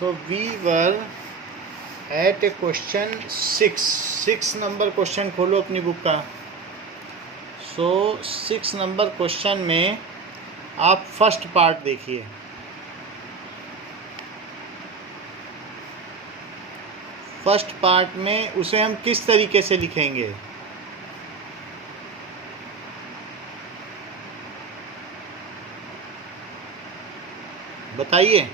So we were at a question 6 number question खोलो अपनी book का। सो 6 नंबर क्वेश्चन में आप फर्स्ट पार्ट देखिए। फर्स्ट पार्ट में उसे हम किस तरीके से लिखेंगे? बताइए।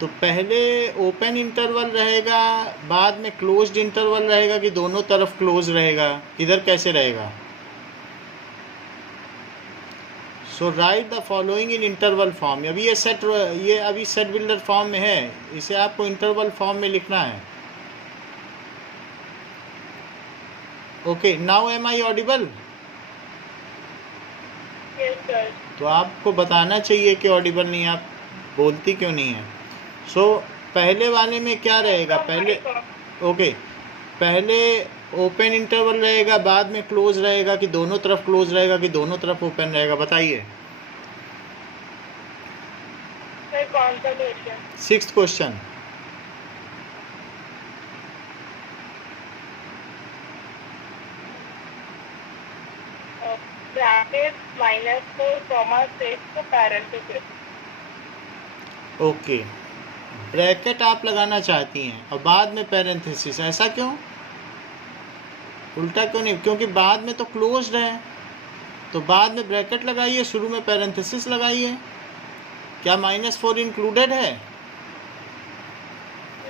तो पहले ओपन इंटरवल रहेगा, बाद में क्लोज्ड इंटरवल रहेगा कि दोनों तरफ क्लोज रहेगा? किधर कैसे रहेगा? So write the following in interval form. अभी ये अभी सेट बिल्डर फॉर्म में है, इसे आपको इंटरवल फॉर्म में लिखना है। Okay, now am I audible? तो आपको बताना चाहिए कि ऑडिबल नहीं, आप बोलती क्यों नहीं है? सो पहले वाले में क्या रहेगा? पहले ओपन इंटरवल रहेगा, बाद में क्लोज रहेगा कि दोनों तरफ क्लोज रहेगा कि दोनों तरफ ओपन रहेगा? बताइए। कौन सा question? 6th question. Bracket -4, 6 parenthesis. Okay, bracket आप लगाना चाहती हैं और बाद में पैरेंथेसिस, ऐसा क्यों? उल्टा क्यों नहीं? क्योंकि बाद में तो क्लोज्ड है, तो बाद में ब्रैकेट लगाइए, शुरू में पैरेंथेसिस लगाइए। क्या -4 इंक्लूडेड है?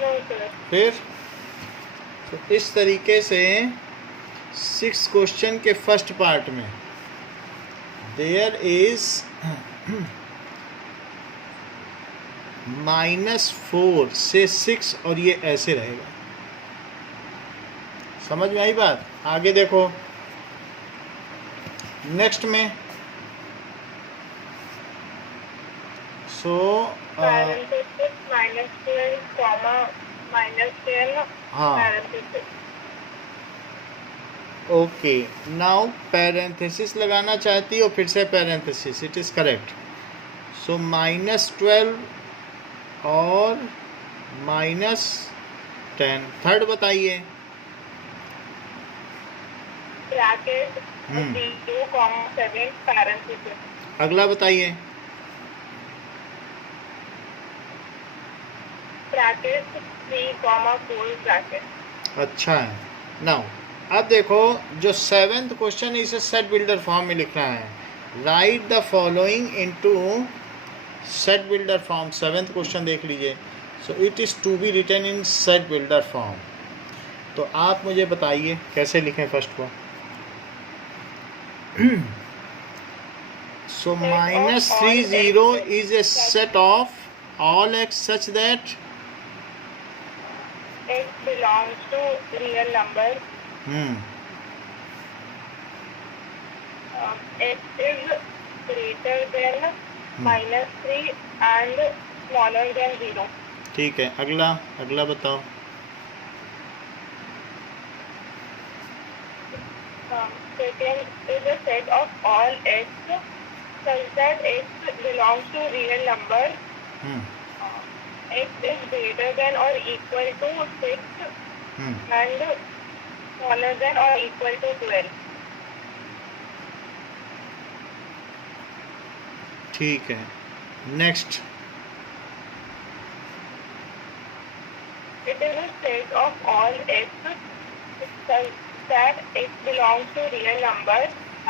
No sir. फिर तो इस तरीके से 6 क्वेश्चन के फर्स्ट पार्ट में देयर इज -4 से 6 और ये ऐसे रहेगा। समझ में आई बात? आगे देखो नेक्स्ट में। सो पैरेंथेसिस -12, -10 हाँ, पैरेंथेसिस। ओके, नाउ पैरेंथेसिस लगाना चाहती हो, फिर से पैरेंथेसिस, इट इज़ करेक्ट। सो -12 और -10। थर्ड बताइए। Bracket 0, 7 parenthesis. अगला बताइए। Bracket 3, 4 bracket. अच्छा है। नाउ अब देखो, जो 7th क्वेश्चन इसे सेट बिल्डर फॉर्म में लिखना है। Write the following into set builder form. 7th question देख लीजिए। So it is to be written in set builder form. तो आप मुझे बताइए कैसे लिखें फर्स्ट को। So -30 is a set of all x such that X belongs to real number. X is greater than -3 and smaller than 0. ठीक है। अगला बताओ। Second is a set of all x such that x belongs to real number. X is greater than or equal to 6 and smaller than or equal to 12. ठीक है। Next. It is a set of all x such that x belongs to real number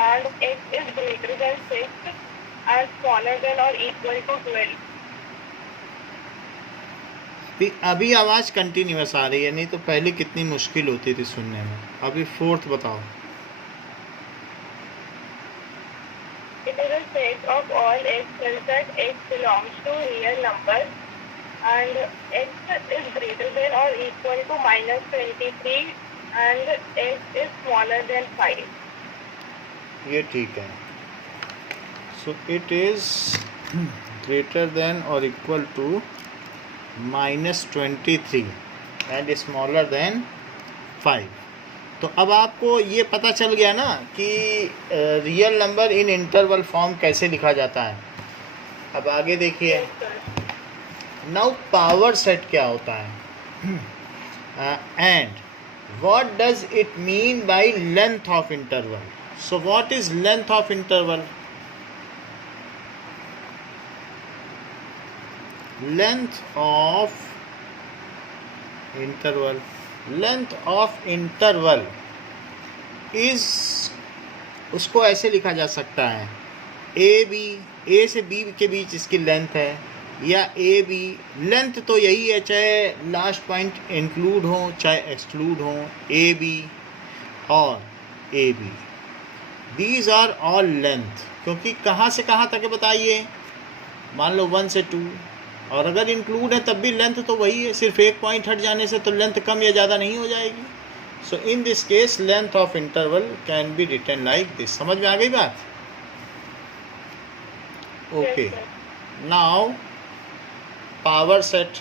and x is greater than 6 and smaller than or equal to 12. अभी आवाज़ continuous आ रही है, नहीं तो पहले कितनी मुश्किल होती थी सुनने में। अभी 4th बताओ। It is a set of all x such that x belongs to real number and x is greater than or equal to -23 and x is smaller than 5. ये ठीक है। So it is greater than और equal to -23 and smaller than 5। तो अब आपको ये पता चल गया ना कि real number in interval form कैसे लिखा जाता है। अब आगे देखिए, Yes, sir. Now power set क्या होता है, and what does it mean by length of interval? So what is length of interval? Length of interval, length of interval is, उसको ऐसे लिखा जा सकता है, ए से बी के बीच इसकी लेंथ है, या ए बी, लेंथ तो यही है, चाहे लास्ट पॉइंट इंक्लूड हो चाहे एक्सक्लूड हो, ए बी और A B, these are all length, क्योंकि कहाँ से कहाँ तक है बताइए, मान लो 1 से 2, और अगर इंक्लूड है तब भी लेंथ तो वही है, सिर्फ एक पॉइंट हट जाने से तो लेंथ कम या ज़्यादा नहीं हो जाएगी. So in this case length of interval can be written like this. समझ में आ गई बात? Okay, Yes, sir. Now power set.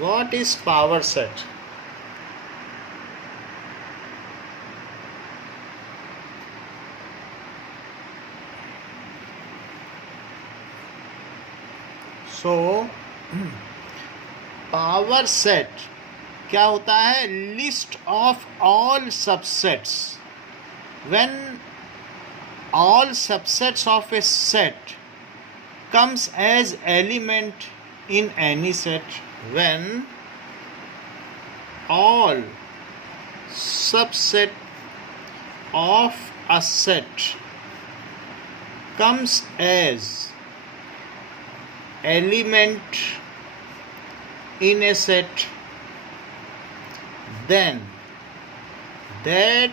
What is power set? So power set क्या होता है, list of all subsets. When all subsets of a set comes as element in any set, when all subset of a set comes as element in a set, then that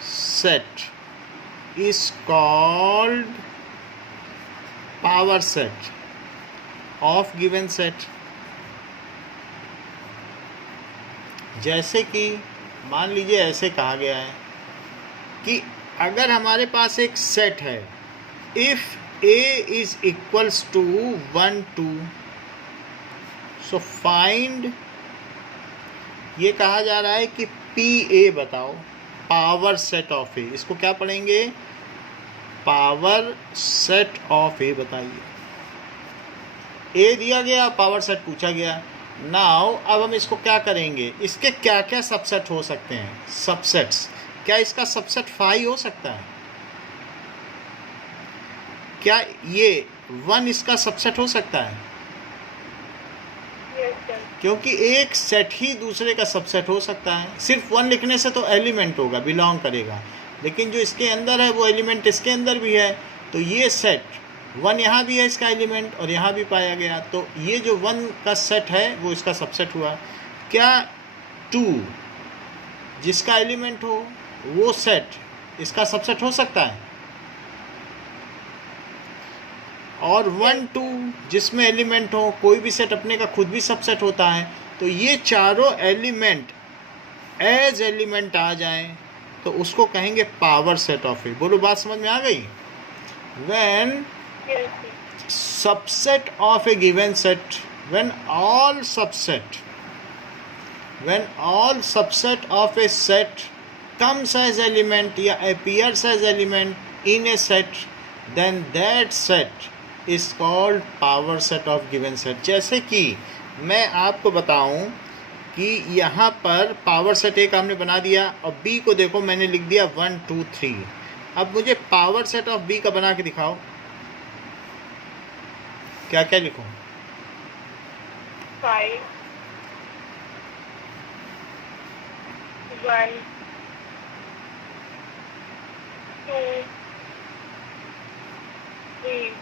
set is called power set of given set. जैसे कि मान लीजिए ऐसे कहा गया है कि अगर हमारे पास एक सेट है, if A is equals to 1 2, so find, ये कहा जा रहा है कि पी ए बताओ पावर सेट ऑफ ए. इसको क्या पढ़ेंगे, पावर सेट ऑफ ए बताइए. ए दिया गया, पावर सेट पूछा गया. नाउ अब हम इसको क्या करेंगे, इसके क्या क्या सबसेट हो सकते हैं, सबसेट्स. क्या इसका सबसेट 5 हो सकता है? क्या ये 1 इसका सबसेट हो सकता है? Yes, sir. क्योंकि एक सेट ही दूसरे का सबसेट हो सकता है. सिर्फ 1 लिखने से तो एलिमेंट होगा, बिलोंग करेगा, लेकिन जो इसके अंदर है वो एलिमेंट इसके अंदर भी है. तो ये सेट 1 यहाँ भी है इसका एलिमेंट और यहाँ भी पाया गया, तो ये जो 1 का सेट है वो इसका सबसेट हुआ. क्या 2 जिसका एलिमेंट हो वो सेट इसका सबसेट हो सकता है? और 1 2 जिसमें एलिमेंट हो, कोई भी सेट अपने का खुद भी सबसेट होता है. तो ये चारों एलिमेंट एज एलिमेंट आ जाएं तो उसको कहेंगे पावर सेट ऑफ ए. बोलो, बात समझ में आ गई? When Yes, sir. subset of a given set, when all subset of a set comes as element या appears as element in a set, then that set is called power set of given set. जैसे कि मैं आपको बताऊं कि यहाँ पर power set एक हमने बना दिया और B को देखो मैंने लिख दिया 1 2 3. अब मुझे पावर सेट ऑफ B का बना के दिखाओ, क्या क्या लिखूं? 5 1 2 3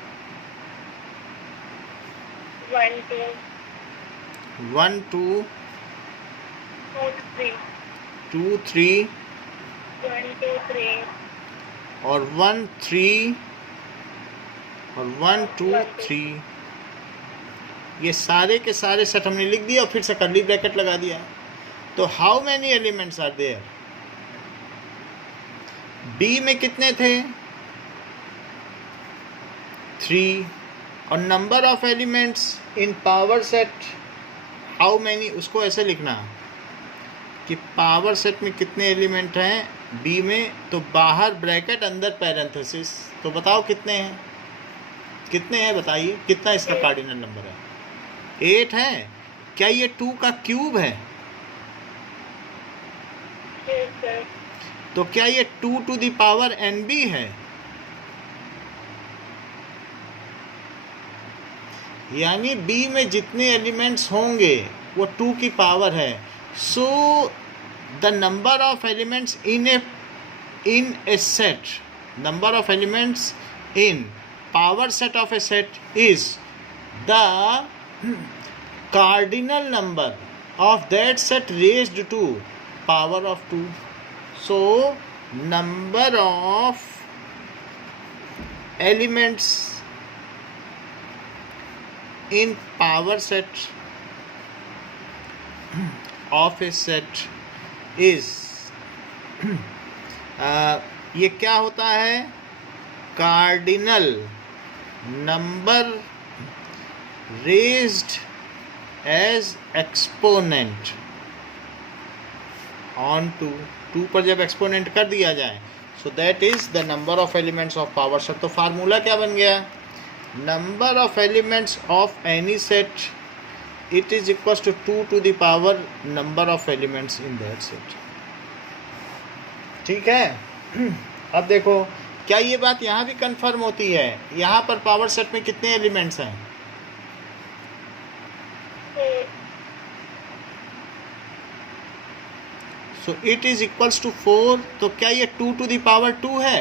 1 2 1 2 2 3 2 3 1 2 3 और 1 3 और 1 2 3. ये सारे के सारे सेट हमने लिख दिया और फिर से कर्ली ब्रैकेट लगा दिया. तो how many elements are there? B में कितने थे? 3. और number of elements in power set how many, उसको ऐसे लिखना कि पावर सेट में कितने एलिमेंट हैं बी में, तो बाहर ब्रैकेट अंदर पैरेंथेसिस, तो बताओ कितने हैं, कितने हैं बताइए, कितना इसका कार्डिनल नंबर है? 8 है। क्या ये 2 का क्यूब है? Yes, sir. तो क्या ये 2 टू द पावर NB है? यानी बी में जितने एलिमेंट्स होंगे वो 2 की पावर है। So the number of elements in A set, number of elements in power set of A set is the cardinal number of that set raised to power of 2. So number of elements in power set of a set is ये क्या होता है? Cardinal number raised as exponent on 2 पर जब exponent कर दिया जाए, so that is the number of elements of power set. तो फार्मूला क्या बन गया? Number of elements of any set it is equal to 2 to the power number of elements in that set. ठीक है। अब देखो, क्या ये बात यहाँ भी कंफर्म होती है? यहाँ पर पावर सेट में कितने एलिमेंट्स हैं? So it is equals to 4। तो क्या ये 2 टू द पावर 2 है?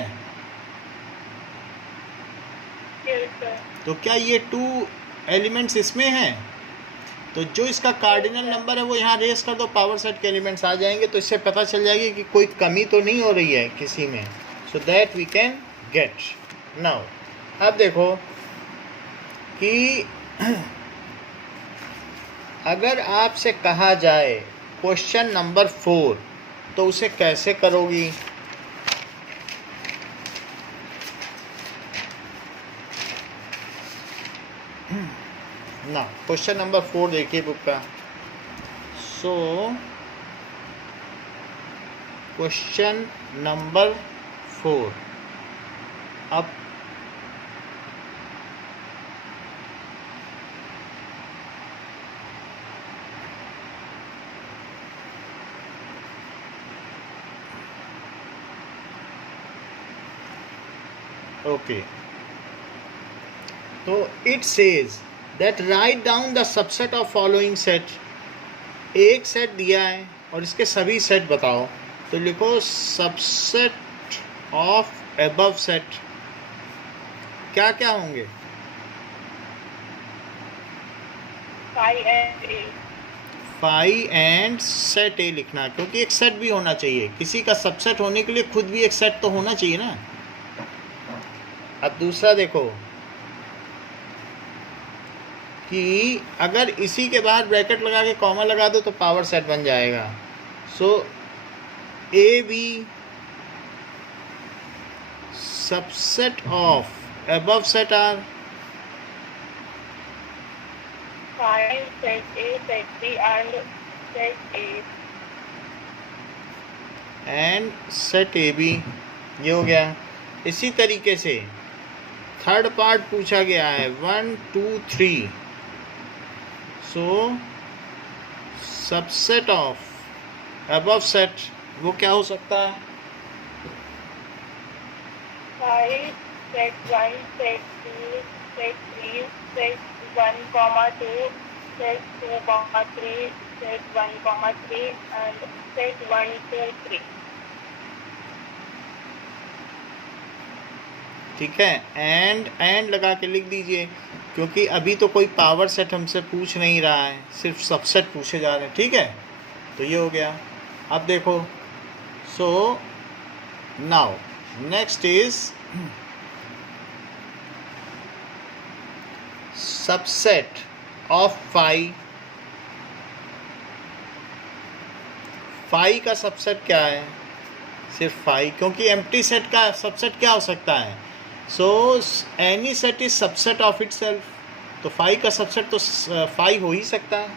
Yes, sir. तो क्या ये 2 एलिमेंट्स इसमें हैं? तो जो इसका कार्डिनल नंबर है वो यहाँ रेस कर दो, पावर सेट के एलिमेंट्स आ जाएंगे, तो इससे पता चल जाएगी कि कोई कमी तो नहीं हो रही है किसी में। So that we can get now. अब देखो कि अगर आपसे कहा जाए क्वेश्चन नंबर 4, तो उसे कैसे करोगी? ना, क्वेश्चन नंबर 4 देखिए बुक का। सो क्वेश्चन नंबर 4, अब ओके, तो it says that write down the subset of following set. एक सेट दिया है और इसके सभी सेट बताओ, तो लिखो सबसेट ऑफ अबव सेट। क्या क्या होंगे? फाई एंड सेट ए लिखना, क्योंकि एक सेट भी होना चाहिए। किसी का सबसेट होने के लिए खुद भी एक सेट तो होना चाहिए ना। अब दूसरा देखो कि अगर इसी के बाहर ब्रैकेट लगा के कॉमा लगा दो तो पावर सेट बन जाएगा। So A B subset of above set are set A, set B and set A. And set A B. ये हो गया। इसी तरीके से थर्ड पार्ट पूछा गया है 1 2 3। सो सबसेट ऑफ अबव सेट वो क्या हो सकता है? 5, set 1, set 2, set 3, set 1, 2, set 2, 3, set 1, 3 and set 1, 2, 3. ठीक है। एंड लगा के लिख दीजिए, क्योंकि अभी तो कोई पावर सेट हमसे पूछ नहीं रहा है, सिर्फ सबसेट पूछे जा रहे हैं। ठीक है, तो ये हो गया। अब देखो, so now next is subset of phi. Phi का सबसेट क्या है? सिर्फ फाई, क्योंकि एम्प्टी सेट का सबसेट क्या हो सकता है? So any set is subset of itself. तो फाई का सबसेट तो फाई हो ही सकता है।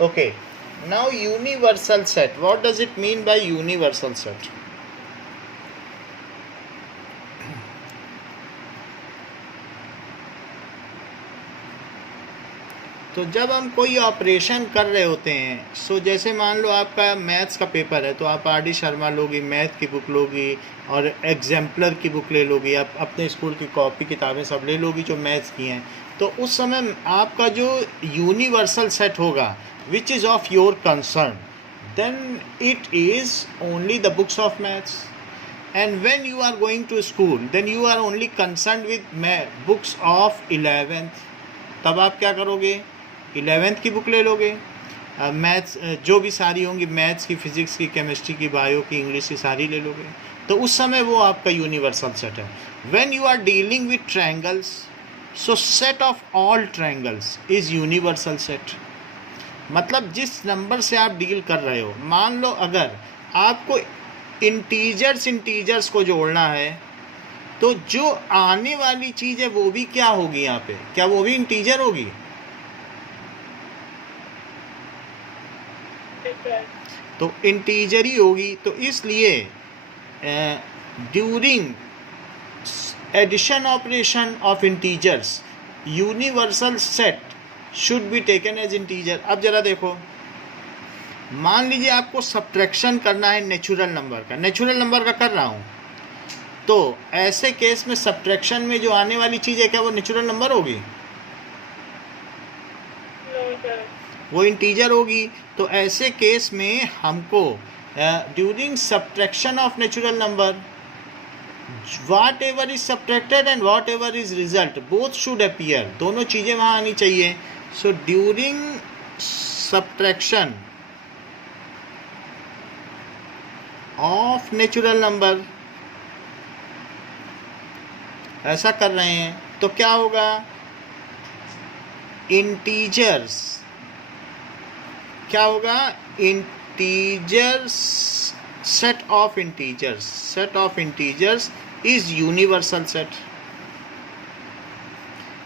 Okay, Now universal set. What does it mean by universal set? तो जब हम कोई ऑपरेशन कर रहे होते हैं, सो जैसे मान लो आपका मैथ्स का पेपर है तो आप आर डी शर्मा लोगी, मैथ की बुक लोगी और एग्जाम्पलर की बुक ले लोगी, आप अपने स्कूल की कॉपी किताबें सब ले लोगी जो मैथ्स की हैं। तो उस समय आपका जो यूनिवर्सल सेट होगा which is of your concern, then it is only the books of maths. And when you are going to school, then you are only concerned with books of 11th. तब आप क्या करोगे? 11th की book ले लोगे, maths जो भी सारी होंगी, मैथ्स की, फिजिक्स की, केमिस्ट्री की, बायो की, इंग्लिश की, सारी ले लोगे। तो उस समय वो आपका यूनिवर्सल सेट है। When you are dealing with triangles, so set of all triangles is universal set. मतलब जिस नंबर से आप डील कर रहे हो, मान लो अगर आपको इंटीजर्स को जोड़ना है तो जो आने वाली चीज़ है वो भी क्या होगी यहाँ पे? क्या वो भी इंटीजर होगी? तो इंटीजर ही होगी। तो इसलिए during addition operation of integers, universal set should be taken as integer. अब जरा देखो, मान लीजिए आपको सब्ट्रैक्शन करना है नेचुरल नंबर का कर रहा हूँ, तो ऐसे केस में सब्ट्रैक्शन में जो आने वाली चीज़ है क्या वो नेचुरल नंबर होगी? वो इंटीजर होगी। तो ऐसे केस में हमको during subtraction of natural number, whatever is subtracted and whatever is result, both should appear, दोनों चीज़ें वहाँ आनी चाहिए। So during subtraction of natural number ऐसा कर रहे हैं तो क्या होगा? इंटीजर्स क्या होगा? Integers, set of integers is universal set.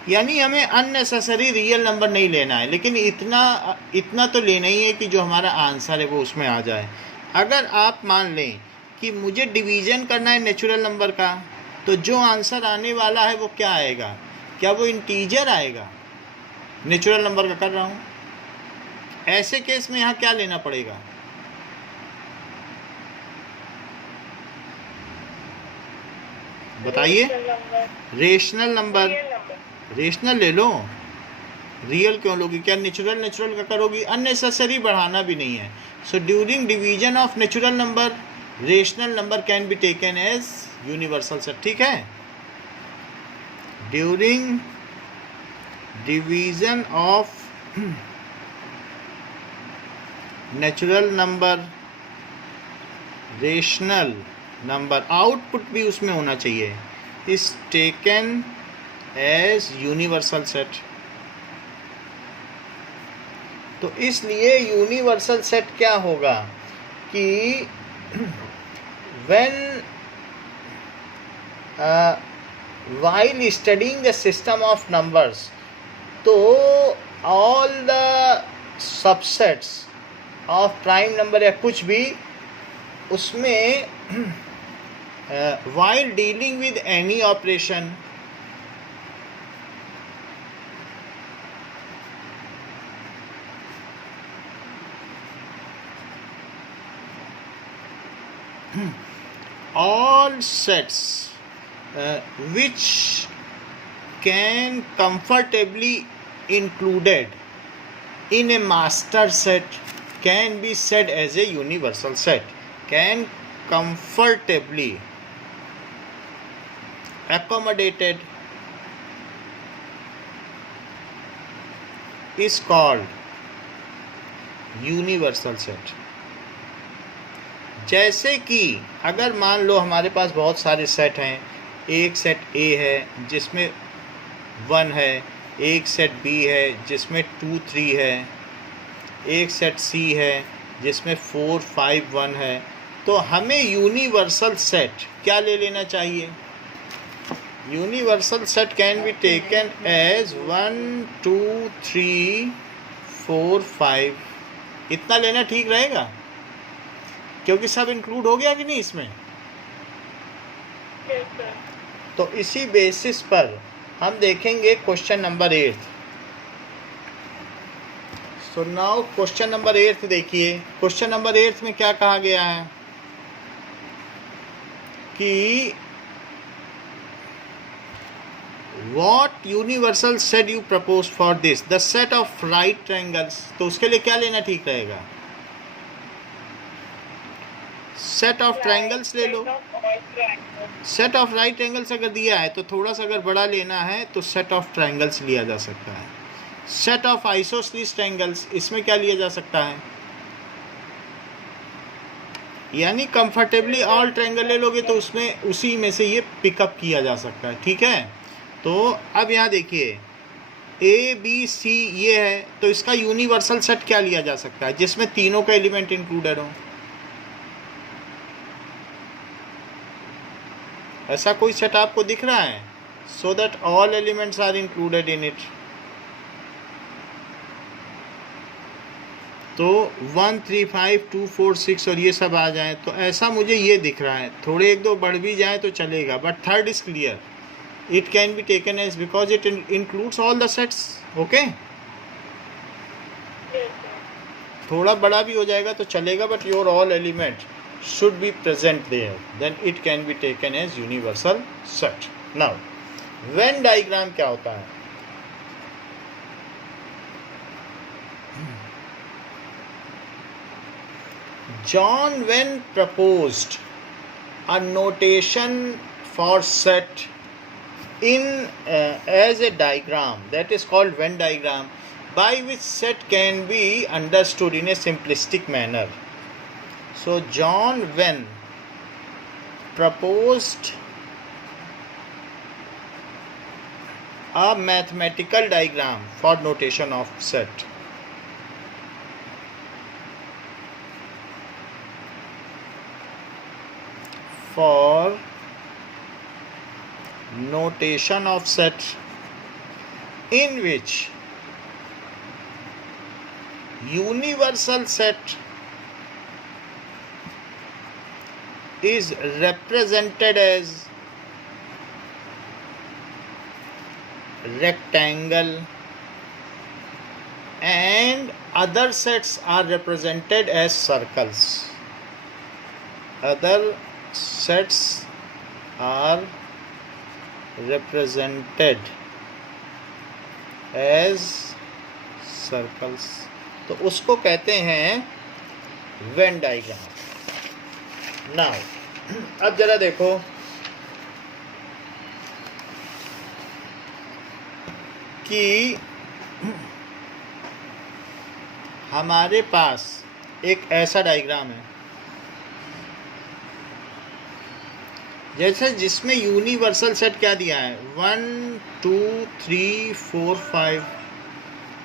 यानी हमें अननेसेसरी रियल नंबर नहीं लेना है, लेकिन इतना तो लेना ही है कि जो हमारा आंसर है वो उसमें आ जाए। अगर आप मान लें कि मुझे डिवीज़न करना है नेचुरल नंबर का, तो जो आंसर आने वाला है वो क्या आएगा? क्या वो इंटीजर आएगा? नेचुरल नंबर का कर रहा हूँ। ऐसे केस में यहाँ क्या लेना पड़ेगा? बताइए। Rational number. रेशनल ले लो, रियल क्यों लोगी? क्या नेचुरल का करोगी? अननेसेसरी बढ़ाना भी नहीं है। So during division of natural number, rational number can be taken as universal set. ठीक है? During division of natural number, rational number, output भी उसमें होना चाहिए, is taken as universal set. तो इसलिए यूनिवर्सल सेट क्या होगा कि when while studying the system of numbers, तो all the subsets of prime number या कुछ भी उसमें while dealing with any operation, all sets which can comfortably included in a master set can be said as a universal set. Can comfortably accommodated is called universal set. जैसे कि अगर मान लो हमारे पास बहुत सारे सेट हैं, एक सेट A है जिसमें 1 है, एक सेट B है जिसमें 2 3 है, एक सेट C है जिसमें 4 5 1 है, तो हमें यूनिवर्सल सेट क्या ले लेना चाहिए? Universal set can be taken as 1 2 3 4 5 इतना लेना ठीक रहेगा, क्योंकि सब इंक्लूड हो गया कि नहीं इसमें। Yes, sir. तो इसी बेसिस पर हम देखेंगे question number 8। So now question number 8 देखिए। क्वेश्चन नंबर 8 में क्या कहा गया है कि What universal set you propose for this? The set of right triangles। तो उसके लिए क्या लेना ठीक रहेगा? सेट ऑफ ट्रायंगल्स ले लो। Set of all triangles. Set of right triangles अगर दिया है तो थोड़ा सा अगर बड़ा लेना है तो सेट ऑफ ट्रायंगल्स लिया जा सकता है। सेट ऑफ आइसोसेलेस ट्रायंगल्स, इसमें क्या लिया जा सकता है? यानी कंफर्टेबली ऑल ट्रायंगल ले लोगे तो उसमें उसी में से ये पिकअप किया जा सकता है। ठीक है, तो अब यहाँ देखिए ए बी सी ये है, तो इसका यूनिवर्सल सेट क्या लिया जा सकता है जिसमें तीनों का एलिमेंट इंक्लूडेड हो? ऐसा कोई सेट आपको दिख रहा है? So that all elements are included in it. तो 1 3 5 2 4 6 और ये सब आ जाए तो ऐसा मुझे ये दिख रहा है। थोड़े एक दो बढ़ भी जाए तो चलेगा, but third is clear, it can be taken as because it includes all the sets. Okay, Yes, sir. थोड़ा बड़ा भी हो जाएगा तो चलेगा, but your all element should be present there, then it can be taken as universal set. Now Venn diagram क्या होता है? John Venn proposed a notation for set in as a diagram that is called Venn diagram, by which set can be understood in a simplistic manner. So John Venn proposed a mathematical diagram for notation of set. For notation of set in which universal set is represented as rectangle and other sets are represented as circles. Other sets are represented as circles. तो उसको कहते हैं Venn diagram. Now अब जरा देखो कि हमारे पास एक ऐसा डायग्राम है जैसे जिसमें यूनिवर्सल सेट क्या दिया है 1 2 3 4 5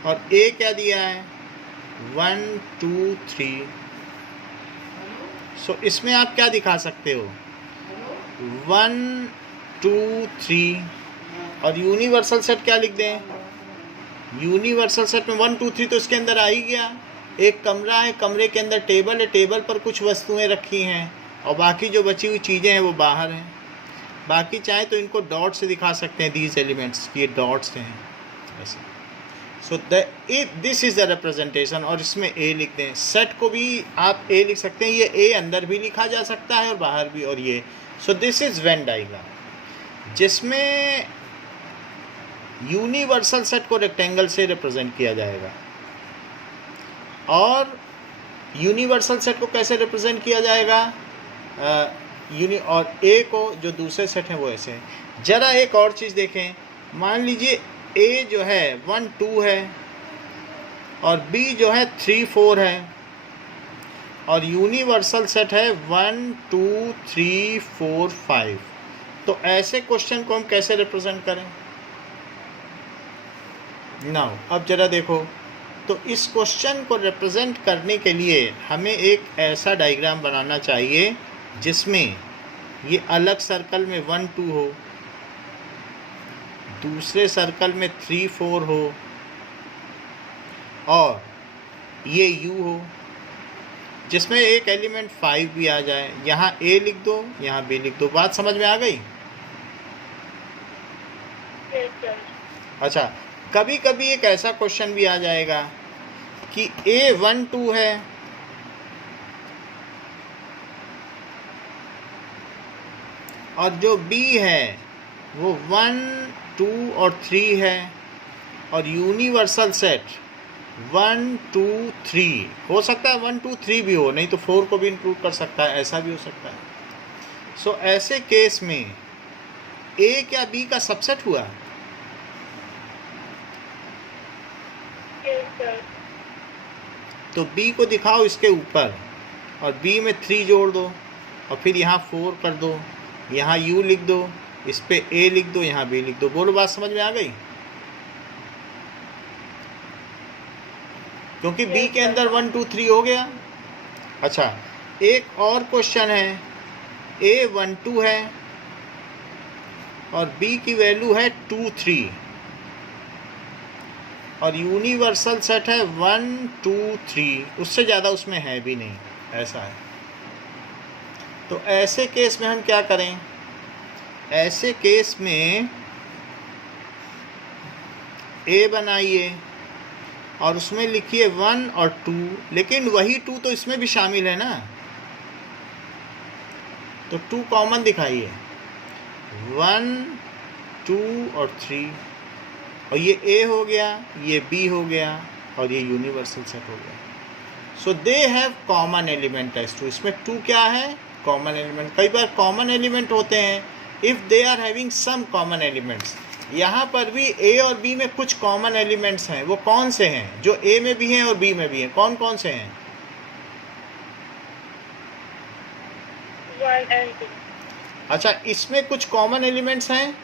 और ए क्या दिया है 1 2 3। सो इसमें आप क्या दिखा सकते हो 1 2 3 और यूनिवर्सल सेट क्या लिख दें? यूनिवर्सल सेट में 1 2 3 तो इसके अंदर आ ही गया। एक कमरा है, कमरे के अंदर टेबल है, टेबल पर कुछ वस्तुएं रखी हैं और बाकी जो बची हुई चीज़ें हैं वो बाहर हैं। बाकी चाहे तो इनको डॉट से दिखा सकते हैं, दीज एलिमेंट्स, ये डॉट्स हैं ऐसे। So this is the representation और इसमें ए लिख दें। सेट को भी आप ए लिख सकते हैं, ये ए अंदर भी लिखा जा सकता है और बाहर भी, और ये so this is Venn diagram जिसमें यूनिवर्सल सेट को रेक्टेंगल से रिप्रेजेंट किया जाएगा। और यूनिवर्सल सेट को कैसे रिप्रेजेंट किया जाएगा? और ए को जो दूसरे सेट हैं वो ऐसे हैं। ज़रा एक और चीज़ देखें, मान लीजिए ए जो है 1 2 है और बी जो है 3 4 है और यूनिवर्सल सेट है 1 2 3 4 5। तो ऐसे क्वेश्चन को हम कैसे रिप्रेजेंट करें? नाउ अब ज़रा देखो, तो इस क्वेश्चन को रिप्रेजेंट करने के लिए हमें एक ऐसा डायग्राम बनाना चाहिए जिसमें ये अलग सर्कल में 1 2 हो, दूसरे सर्कल में 3 4 हो और ये U हो जिसमें एक एलिमेंट 5 भी आ जाए। यहाँ A लिख दो, यहाँ B लिख दो। बात समझ में आ गई? Yes, sir. अच्छा, कभी कभी एक ऐसा क्वेश्चन भी आ जाएगा कि A12 है और जो B है वो 1, 2 और 3 है और यूनिवर्सल सेट 1, 2, 3 हो सकता है। 1, 2, 3 भी हो, नहीं तो 4 को भी इंक्लूड कर सकता है, ऐसा भी हो सकता है। सो ऐसे केस में A क्या B का सबसेट हुआ? Yes, sir. तो B को दिखाओ इसके ऊपर और B में 3 जोड़ दो और फिर यहाँ 4 कर दो, यहाँ U लिख दो, इस पे A लिख दो, यहाँ B लिख दो। बोलो, बात समझ में आ गई? क्योंकि B के अंदर 1, 2, 3 हो गया। अच्छा, एक और क्वेश्चन है, A12 है और B की वैल्यू है 2, 3 और यूनिवर्सल सेट है 1, 2, 3, उससे ज़्यादा उसमें है भी नहीं, ऐसा है। तो ऐसे केस में हम क्या करें? ऐसे केस में A बनाइए और उसमें लिखिए 1 और 2, लेकिन वही 2 तो इसमें भी शामिल है ना, तो 2 कॉमन दिखाइए। 1, 2 और 3 और ये A हो गया, ये B हो गया और ये यूनिवर्सल सेट हो गया। So they have common elements two. इसमें 2 क्या है? Common element. कई बार कॉमन एलिमेंट होते हैं if they are having some common elements. यहाँ पर भी A और B में कुछ कॉमन एलिमेंट्स हैं। वो कौन से हैं? जो A में भी हैं और B में भी हैं। कौन कौन से हैं? 1 and 2. अच्छा, इसमें कुछ कॉमन एलिमेंट्स हैं?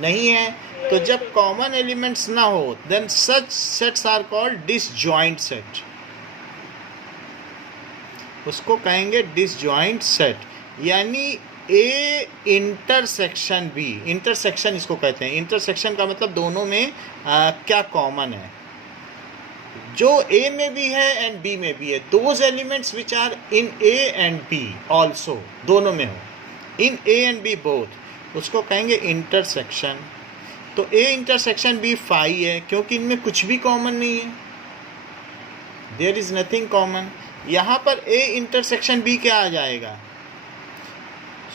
नहीं है। तो जब कॉमन एलिमेंट्स ना हो then such sets are called disjoint set. उसको कहेंगे डिसजॉइंट सेट। यानी A इंटरसेक्शन B, इंटरसेक्शन इसको कहते हैं। इंटरसेक्शन का मतलब दोनों में क्या कॉमन है। जो A में भी है एंड B में भी है, those elements which are in A and B also, दोनों में हो, in A and B both, उसको कहेंगे इंटरसेक्शन। तो A इंटरसेक्शन B 5 है क्योंकि इनमें कुछ भी कॉमन नहीं है, देयर इज नथिंग कॉमन। यहाँ पर A इंटरसेक्शन B क्या आ जाएगा?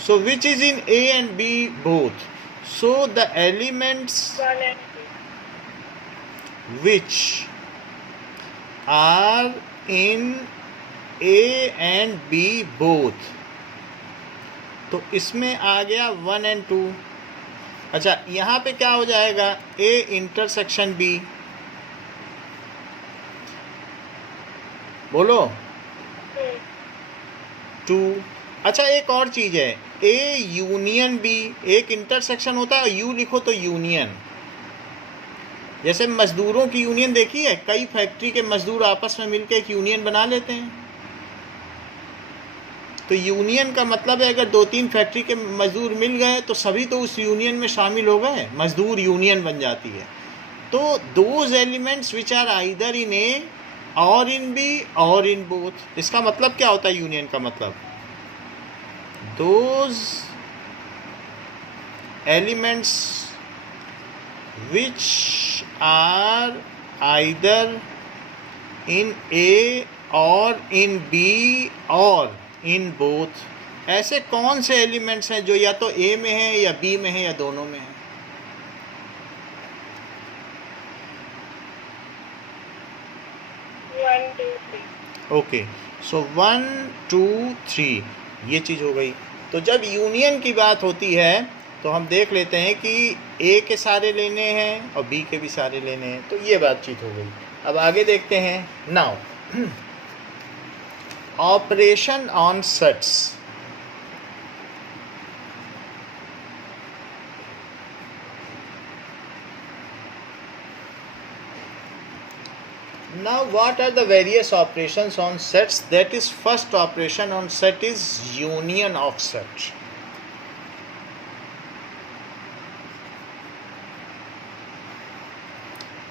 So which is in A and B both, so the elements 1 and 2. which are in A and B both, तो इसमें आ गया 1 and 2। अच्छा, यहाँ पे क्या हो जाएगा? A intersection B। बोलो। 2। अच्छा, एक और चीज़ है, A यूनियन B। एक इंटरसेक्शन होता है, U लिखो तो यूनियन। जैसे मजदूरों की यूनियन देखी है, कई फैक्ट्री के मजदूर आपस में मिलकर एक यूनियन बना लेते हैं। तो यूनियन का मतलब है अगर 2-3 फैक्ट्री के मजदूर मिल गए तो सभी तो उस यूनियन में शामिल हो गए, मजदूर यूनियन बन जाती है। तो those elements which are either in A और इन B और इन बोथ। इसका मतलब क्या होता है यूनियन का मतलब? Those elements which are either in A और in B और in both। ऐसे कौन से एलिमेंट्स हैं जो या तो A में हैं या B में हैं या दोनों में हैं? ओके, सो 1, 2, 3 ये चीज़ हो गई। तो जब यूनियन की बात होती है तो हम देख लेते हैं कि A के सारे लेने हैं और B के भी सारे लेने हैं, तो ये बातचीत हो गई। अब आगे देखते हैं। Now operation on sets. Now what are the various operations on sets? That is, first operation on set is union of set.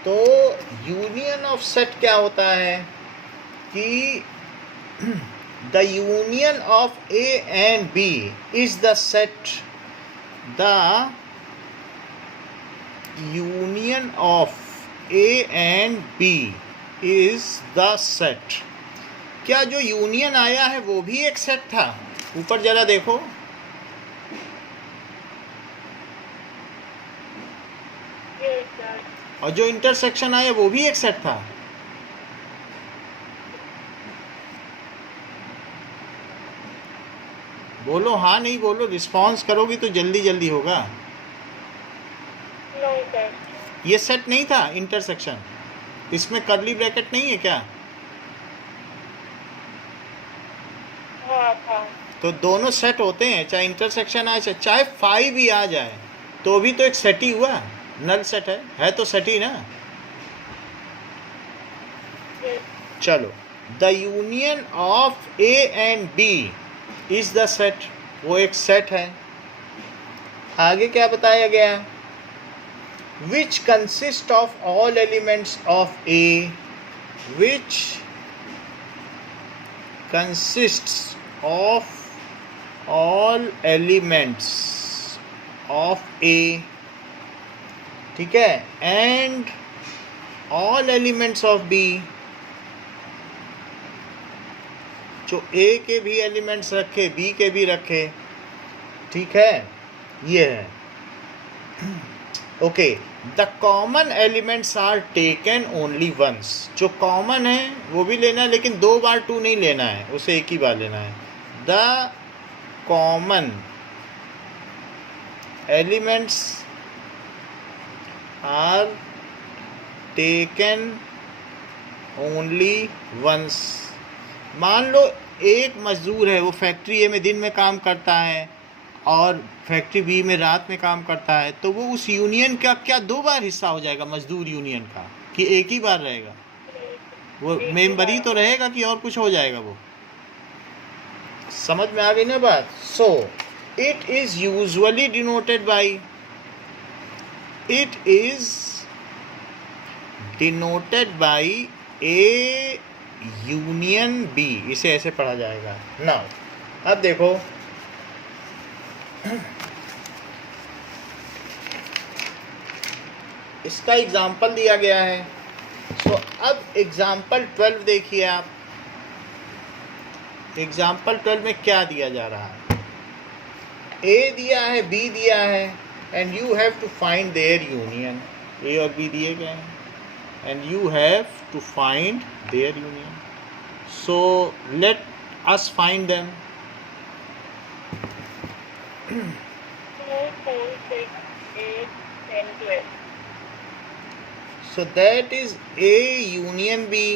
तो यूनियन ऑफ सेट क्या होता है कि the union of A and B is the set, the union of A and B is the set. क्या जो union आया है वो भी एक सेट था? ऊपर जरा देखो, Yes, sir. और जो इंटरसेक्शन आया वो भी एक सेट था। बोलो हाँ नहीं बोलो, रिस्पॉन्स करोगी तो जल्दी जल्दी होगा। No, sir. ये सेट नहीं था इंटरसेक्शन, इसमें कर्ली ब्रैकेट नहीं है क्या? हाँ था। तो दोनों सेट होते हैं, चाहे इंटरसेक्शन आए चाहे 5 भी आ जाए तो भी तो एक सेट ही हुआ, नल सेट है तो सेट ही ना। Yes. चलो, the union of A and B is the set, वो एक सेट है। आगे क्या बताया गया? Which consist of all elements of A, which consists of all elements of A, ठीक है, and all elements of B, जो ए के भी एलिमेंट्स रखे बी के भी रखे, ठीक है, ये है। Okay, the common elements are taken only once, जो कॉमन है वो भी लेना है लेकिन 2 बार 2 नहीं लेना है, उसे एक ही बार लेना है। The common elements are taken only once. मान लो एक मजदूर है, वो फैक्ट्री ए में दिन में काम करता है और फैक्ट्री बी में रात में काम करता है, तो वो उस यूनियन का क्या 2 बार हिस्सा हो जाएगा मजदूर यूनियन का, कि एक ही बार रहेगा? वो मेंबर ही तो रहेगा कि और कुछ हो जाएगा? वो समझ में आ गई ना बात? So it is usually denoted by, it is denoted by A union B, इसे ऐसे पढ़ा जाएगा। नाउ अब देखो, इसका एग्जाम्पल दिया गया है। सो अब एग्जाम्पल 12 देखिए आप। एग्जाम्पल 12 में क्या दिया जा रहा है? ए दिया है, बी दिया है, and you have to find their union. A और बी दिए गए हैं and you have to find their union. So let us find them. 2, 4, 6, 8, 10, 12. So that is A union B.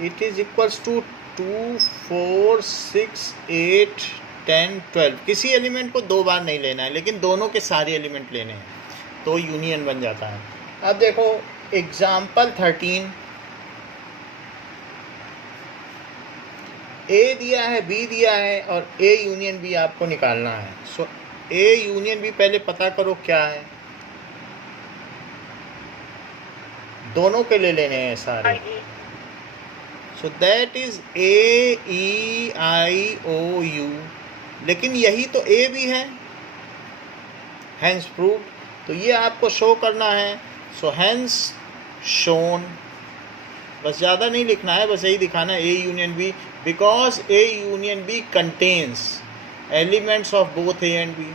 It is equals to 2, 4, 6, 8, 10, 12. किसी element को 2 बार नहीं लेना है, लेकिन दोनों के सारे एलिमेंट लेने हैं तो यूनियन बन जाता है। अब देखो एग्जाम्पल 13, ए दिया है, बी दिया है और ए यूनियन बी आपको निकालना है। सो ए यूनियन बी पहले पता करो क्या है, दोनों के ले लेने हैं सारे। So that is A E I O U, लेकिन यही तो ए भी है, हैंस प्रूव्ड, तो ये आपको शो करना है। सो हैंस शोन, बस ज़्यादा नहीं लिखना है, बस यही दिखाना है, A union B, because A union B contains elements of both A and B.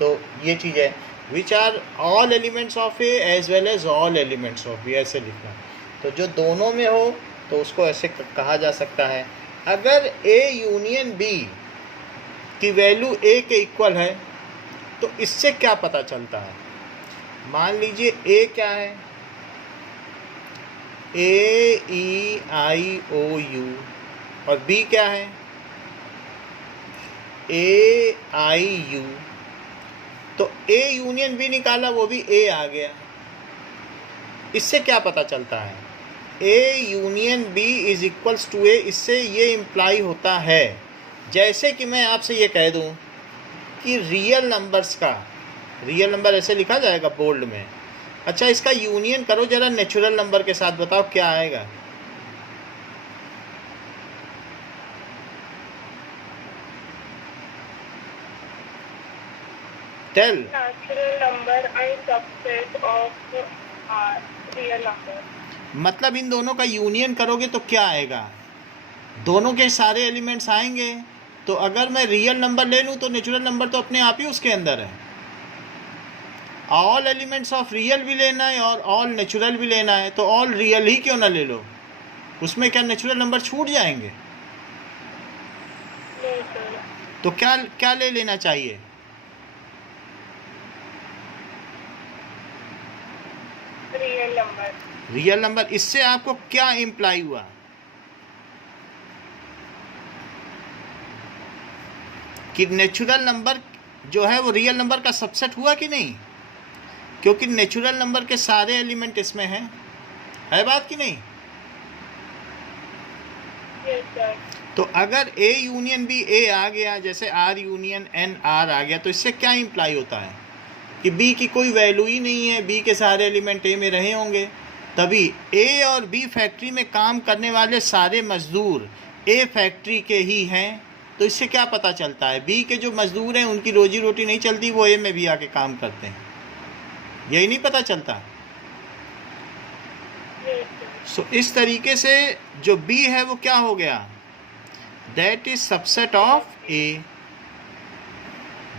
तो ये चीज़ है, which are all elements of A as well as all elements of B, ऐसे लिखना। तो जो दोनों में हो तो उसको ऐसे कहा जा सकता है। अगर ए यूनियन बी की वैल्यू ए के इक्वल है तो इससे क्या पता चलता है? मान लीजिए ए क्या है, ए ई आई ओ यू, और बी क्या है, ए आई यू, तो ए यूनियन बी निकाला, वो भी ए आ गया। इससे क्या पता चलता है? A union B is equals to A, इससे ये इम्प्लाई होता है, जैसे कि मैं आपसे ये कह दूं कि रियल नंबर्स का, रियल नंबर ऐसे लिखा जाएगा बोल्ड में, अच्छा, इसका यूनियन करो जरा नेचुरल नंबर के साथ, बताओ क्या आएगा। Tell. Natural number and subset of real number. मतलब इन दोनों का यूनियन करोगे तो क्या आएगा, दोनों के सारे एलिमेंट्स आएंगे। तो अगर मैं रियल नंबर ले लूँ तो नेचुरल नंबर तो अपने आप ही उसके अंदर है। ऑल एलिमेंट्स ऑफ रियल भी लेना है और ऑल नेचुरल भी लेना है, तो ऑल रियल ही क्यों ना ले लो, उसमें क्या नेचुरल नंबर छूट जाएंगे। नहीं सर, तो क्या क्या ले लेना चाहिए। Real number. Real number. इससे आपको क्या इम्प्लाई हुआ, कि नेचुरल नंबर जो है वो रियल नंबर का सबसेट हुआ कि नहीं, क्योंकि नेचुरल नंबर के सारे एलिमेंट इसमें हैं, है बात कि नहीं। Yes sir. तो अगर A यूनियन B A आ गया, जैसे R यूनियन N R आ गया, तो इससे क्या इम्प्लाई होता है कि B की कोई वैल्यू ही नहीं है, B के सारे एलिमेंट A में रहे होंगे, तभी A और B फैक्ट्री में काम करने वाले सारे मजदूर A फैक्ट्री के ही हैं। तो इससे क्या पता चलता है, B के जो मजदूर हैं उनकी रोजी रोटी नहीं चलती, वो A में भी आके काम करते हैं, यही नहीं पता चलता। सो इस तरीके से जो B है वो क्या हो गया, that is subset of A।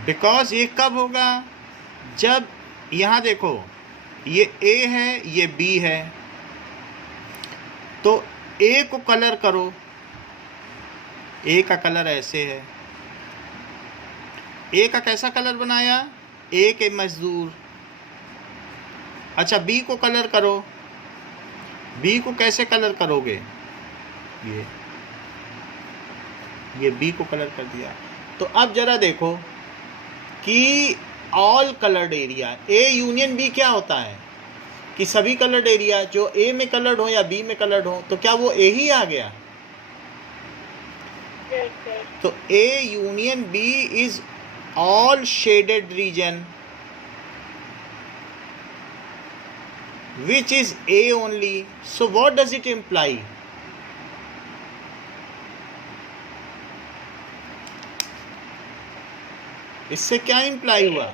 Because ये कब होगा, जब यहाँ देखो ये A है ये B है, तो A को कलर करो, A का कलर ऐसे है, A का कैसा कलर बनाया, A के मजदूर। अच्छा, B को कलर करो, B को कैसे कलर करोगे, ये B को कलर कर दिया। तो अब जरा देखो कि all coloured area A union B क्या होता है, कि सभी कलर्ड एरिया जो A में कलर्ड हो या B में कलर्ड हो, तो क्या वो A ही आ गया। Yes sir. तो A union B is all shaded region which is A only. So what does it imply? इससे क्या इम्प्लाई हुआ,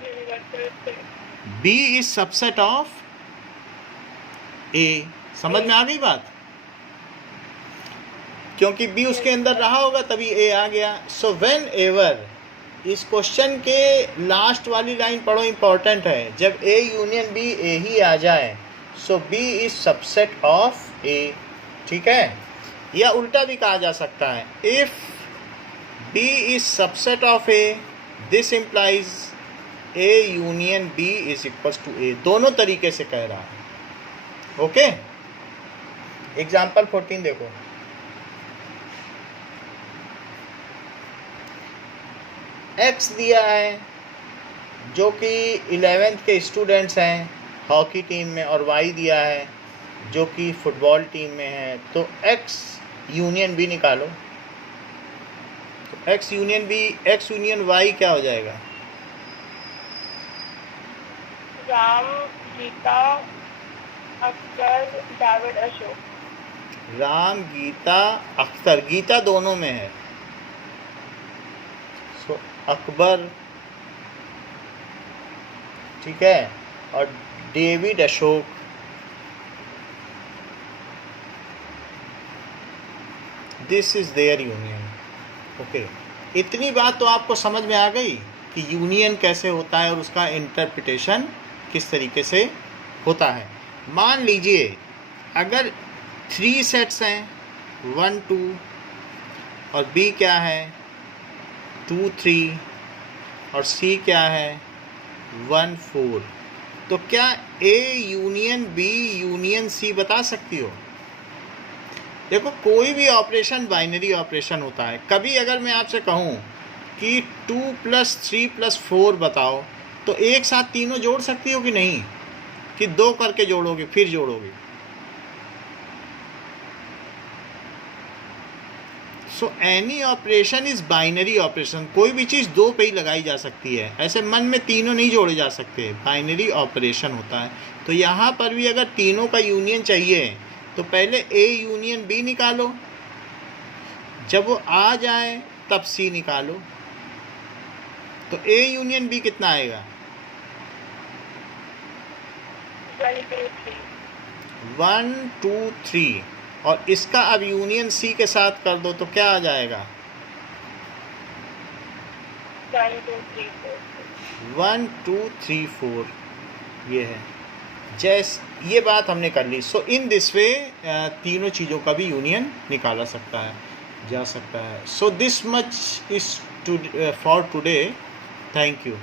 B is subset of A। समझ में आ गई बात, क्योंकि B उसके अंदर रहा होगा तभी A आ गया। सो व्हेन एवर, इस क्वेश्चन के लास्ट वाली लाइन पढ़ो, इंपॉर्टेंट है, जब A यूनियन B A ही आ जाए, सो B is subset of A। ठीक है, या उल्टा भी कहा जा सकता है, if B is subset of A, this implies A union B is equal to A। दोनों तरीके से कह रहा है। ओके, एग्जाम्पल 14 देखो। X दिया है जो कि 11th के स्टूडेंट्स हैं हॉकी टीम में, और Y दिया है जो कि फुटबॉल टीम में है। तो X यूनियन B निकालो। तो X union B, X union Y क्या हो जाएगा, राम, गीता, अख्तर, दाविद, अशोक। राम, गीता, अख्तर, गीता दोनों में है, सो अकबर, ठीक है, और David, Ashok. This is their union. Okay, इतनी बात तो आपको समझ में आ गई कि यूनियन कैसे होता है और उसका इंटरप्रिटेशन किस तरीके से होता है। मान लीजिए अगर 3 सेट्स हैं, 1 2, और B क्या है 2 3, और C क्या है 1 4, तो क्या A union B union C बता सकती हो। देखो, कोई भी ऑपरेशन बाइनरी ऑपरेशन होता है। कभी अगर मैं आपसे कहूँ कि 2 + 3 + 4 बताओ, तो एक साथ तीनों जोड़ सकती हो कि नहीं, कि 2 करके जोड़ोगे फिर जोड़ोगे। So any operation is binary operation, कोई भी चीज़ दो पे ही लगाई जा सकती है, ऐसे मन में तीनों नहीं जोड़े जा सकते, बाइनरी ऑपरेशन होता है। तो यहाँ पर भी अगर तीनों का यूनियन चाहिए तो पहले ए यूनियन बी निकालो, जब वो आ जाए तब सी निकालो। तो ए यूनियन बी कितना आएगा? 1 2 3, और इसका अब यूनियन सी के साथ कर दो तो क्या आ जाएगा? 1 2 3 4। 1 2 3 4, ये है। ये बात हमने कर ली। सो इन दिस वे तीनों चीज़ों का भी यूनियन निकाला जा सकता है। So this much is for today. Thank you.